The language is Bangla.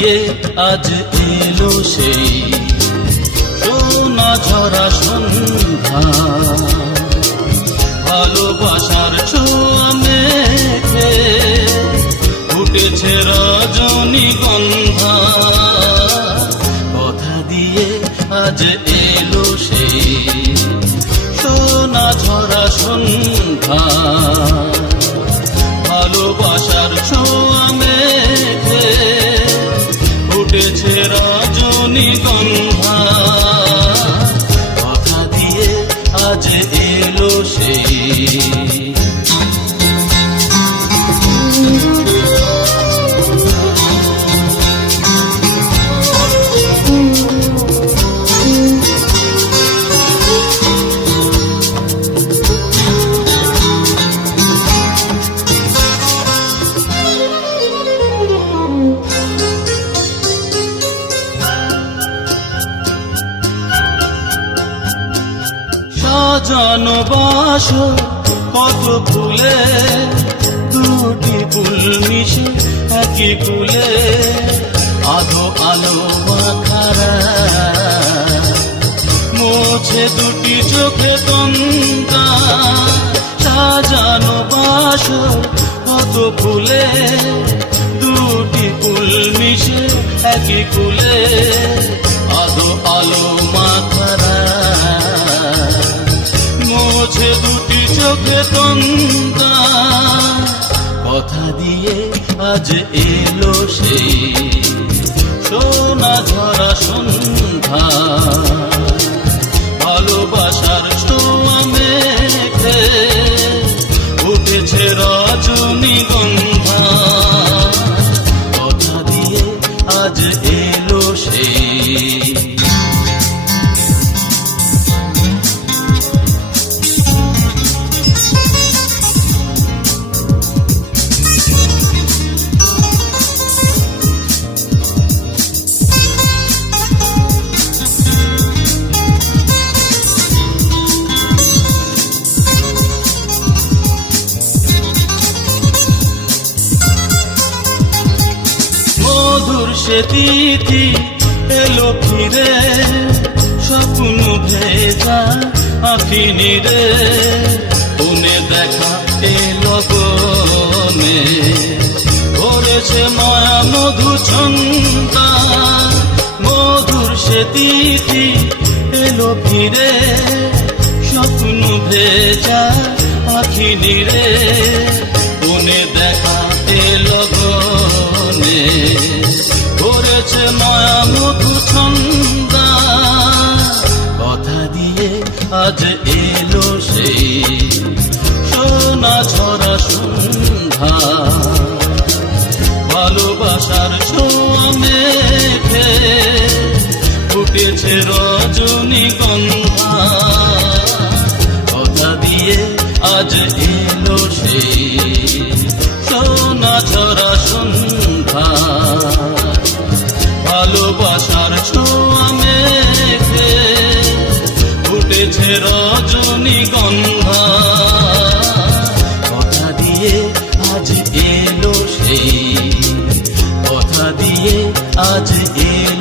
দিয়ে আজ এলো সেই সোনা ঝরা সন্ধ্যা, ভালোবাসার ছোঁয়া মেখে ফুটেছে রজনীগন্ধা। কথা দিয়ে আজ এলো সেই সোনা ঝরা সন্ধ্যা, ভালোবাসার ছোঁয়া মেখে ফুটেছে রজনীগন্ধা। কথা দিয়ে আজ এলো সেই সাজানো বাসর কত ফুলে, দুটি ফুল মিশে একই কুলে, আধো আলো মাখারা মোছে দুটি চোখে তন্দ্রা। সাজানো বাসর কত ফুলে, দুটি ফুল মিশে একই কুলে, আধো আলো মাখারা মোছে দুটি চোখে তন্দ্রা। কথা দিয়ে আজ এলো সেই সোনা ঝরা সন্ধ্যা, ভালোবাসার ছোঁয়া মেখে উঠেছে রজনীগন্ধা। কথা দিয়ে আজ এলো সেই সে তিথি এলো ফিরে, স্বপ্ন ভেজা আঁখি নিরে, উনে দেখা এলো গনে, ভরেছে মায়া মধু ছন্দা। মধুর সে তিথি এলো ফিরে, স্বপ্ন ভেজা আঁখি নিরে, উনে দেখা এলো গনে, ভরেছে মায়া মধু ছন্দা। কথা দিয়ে আজ এলো সেই সোনা ঝরা সন্ধ্যা, ভালোবাসার ছোঁয়া মেখে ফুটেছে রজনীগন্ধা। কথা দিয়ে আজ এলো সেই সোনা ঝরা সন্ধ্যা, ভালোবাসার ছোঁয়া মেখে ফুটেছে রজনীগন্ধা। কথা দিয়ে আজ এলো সেই, কথা দিয়ে আজ এলো